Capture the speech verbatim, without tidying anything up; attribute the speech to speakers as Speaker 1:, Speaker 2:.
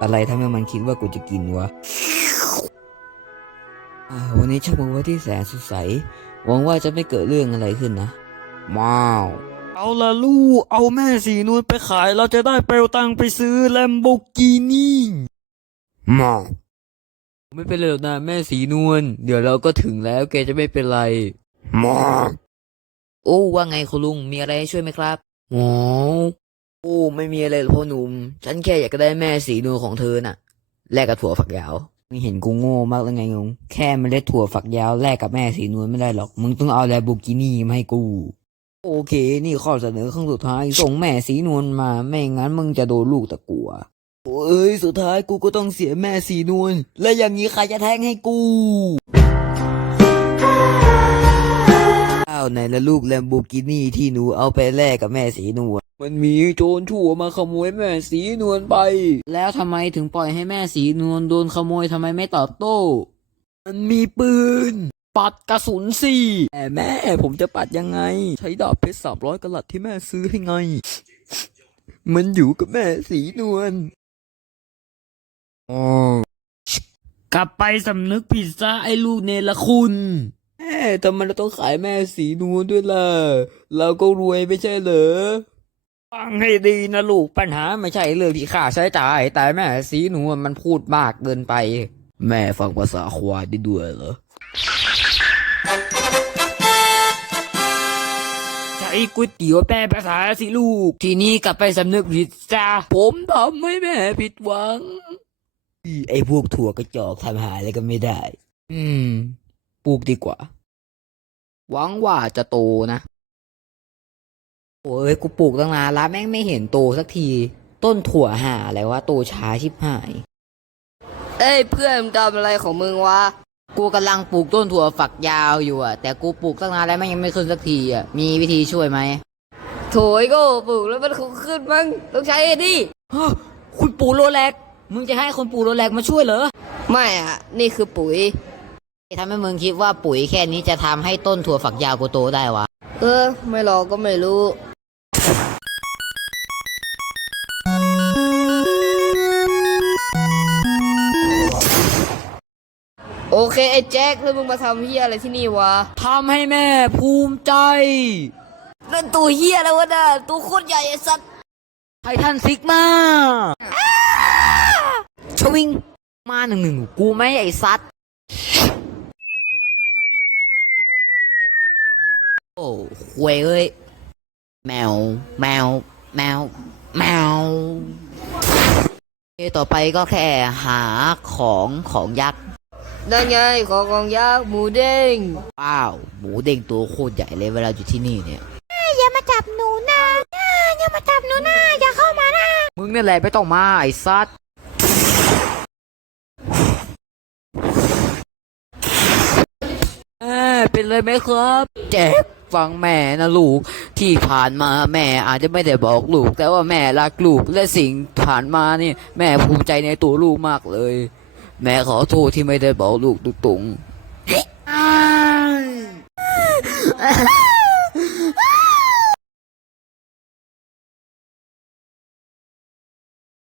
Speaker 1: อะไรทำให้มันคิดว่ากูจะกินวะอ่าวันนี้ช่างเป็นวันที่แสนสดใสหวังว่าจะไม่เกิดเรื่องอะไรขึ้นนะม้าวเอาละลูกเอาแม่สีนวลไปขายเราจะได้เปลวตังไปซื้อแลมโบกินี่ม้าวไม่เป็นไรหรอกนะแม่สีนวลเดี๋ยวเราก็ถึงแล้วแกจะไม่เป็นไรม้าวโอ้ว่าไงคุณลุงมีอะไรให้ช่วยไหมครับโอ้โอ้ไม่มีอะไรหรอกพ่อหนุ่มฉันแค่อยากจะได้แม่สีนวลของเธอน่ะแลกกับถั่วฝักยาวมึงเห็นกูโง่มากแล้วไงงงแค่เมล็ดถั่วฝักยาวแลกกับแม่สีนวลไม่ได้หรอกมึงต้องเอาแลมโบกินี่มาให้กูโอเคนี่ข้อเสนอครั้งสุดท้ายส่งแม่สีนวลมาไม่งั้นมึงจะโดนลูกตะกัวโอ้ยสุดท้ายกูก็ต้องเสียแม่สีนวลและอย่างนี้ใครจะแทงให้กูอ้าวไหนละลูกแลมโบกินี่ที่หนูเอาไปแลกกับแม่สีนวลมันมีโจรชั่วมาขโมยแม่สีนวลไปแล้วทำไมถึงปล่อยให้แม่สีนวลโดนขโมยทำไมไม่ตอบโต้มันมีปืนปัดกระสุนสิแต่แม่ผมจะปัดยังไงใช้ดาบเพชรสามร้อยกะรัตที่แม่ซื้อให้ไงมันอยู่กับแม่สีนวลอ๋อกลับไปสำนึกผิดซะไอ้ลูกเนรคุณแม่ทำไมเราต้องขายแม่สีนวลด้วยล่ะเราก็รวยไม่ใช่เหรอฟังให้ดีนะลูกปัญหาไม่ใช่เรื่องที่ข้าใช้จ่ายแต่แม่สีนวลมันพูดมากเกินไปแม่ฟังภาษาควายได้ด้วยเหรอใช้ก๋วยเตี๋ยวแปลภาษาสิลูกทีนี้กลับไปสำนึกผิดซะผมทำให้แม่ผิดหวังไอ้พวกถั่วกระจอกทำหาอะไรก็ไม่ได้อืมปลูกดีกว่าหวังว่าจะโตนะโอ้ยกูปลูกตั้งนานแล้วแม่งไม่เห็นโตสักทีต้นถั่วหาอะไรวะโตช้าชิบหาย
Speaker 2: เอ้ยเพื่อนมึงทำอะไรของมึงวะ
Speaker 1: กูกำลังปลูกต้นถั่วฝักยาวอยู่อะแต่กูปลูกตั้งนานแล้วแม่งยังไม่ขึ้นสักทีอะมีวิธีช่วยไหม
Speaker 2: โถยก็ปลูกแล้วมันคงขึ้นมั้งต้องใช้ไอ้นี่
Speaker 1: คุณปู่โรแลกมึงจะให้คนปู่โรแลกมาช่วยเหรอ
Speaker 2: ไม่อ่ะนี่คือปุ๋ย
Speaker 1: ทำให้มึงคิดว่าปุ๋ยแค่นี้จะทำให้ต้นถั่วฝักยาวกูโตได้วะ
Speaker 2: เออไม่รอก็ไม่รู้โอเคไอ้แจ็คแล้วมึงมาทำเฮียอะไรที่นี่วะ
Speaker 1: ทำให้แม่ภูมิใจ
Speaker 2: นั่นตัวเฮียแล้ววะน่ะตัวโคตรใหญ่ไอ้สัตว์
Speaker 1: ไททันซิกมาชวิงมาหนึ่งหนึ่งกูไม่ไอ้สัตว์โอ้หวยเอ้ยแมวแมวแมวแมวต่อไปก็แค่หาของของยักษ์
Speaker 2: นั่นไงของกองยักษ์หมูเด้ง
Speaker 1: ว้าวหมูเด้งตัวโคตรใหญ่เลยเวลาอยู่ที่นี่เนี่ย
Speaker 2: อย่ามาจับหนูนะอย่ามาจับหนูนะอย่าเข้ามานะ
Speaker 1: มึงนี่แหละไม่ต้องมาไอ้สัตว์แม่เป็นเลยไหมครับเจ็บฟังแม่นะลูกที่ผ่านมาแม่อาจจะไม่ได้บอกลูกแต่ว่าแม่รักลูกและสิ่งผ่านมานี่แม่ภูมิใจในตัวลูกมากเลยแม่ขอโทษที่ไม่ได้บอกลูกตรงๆ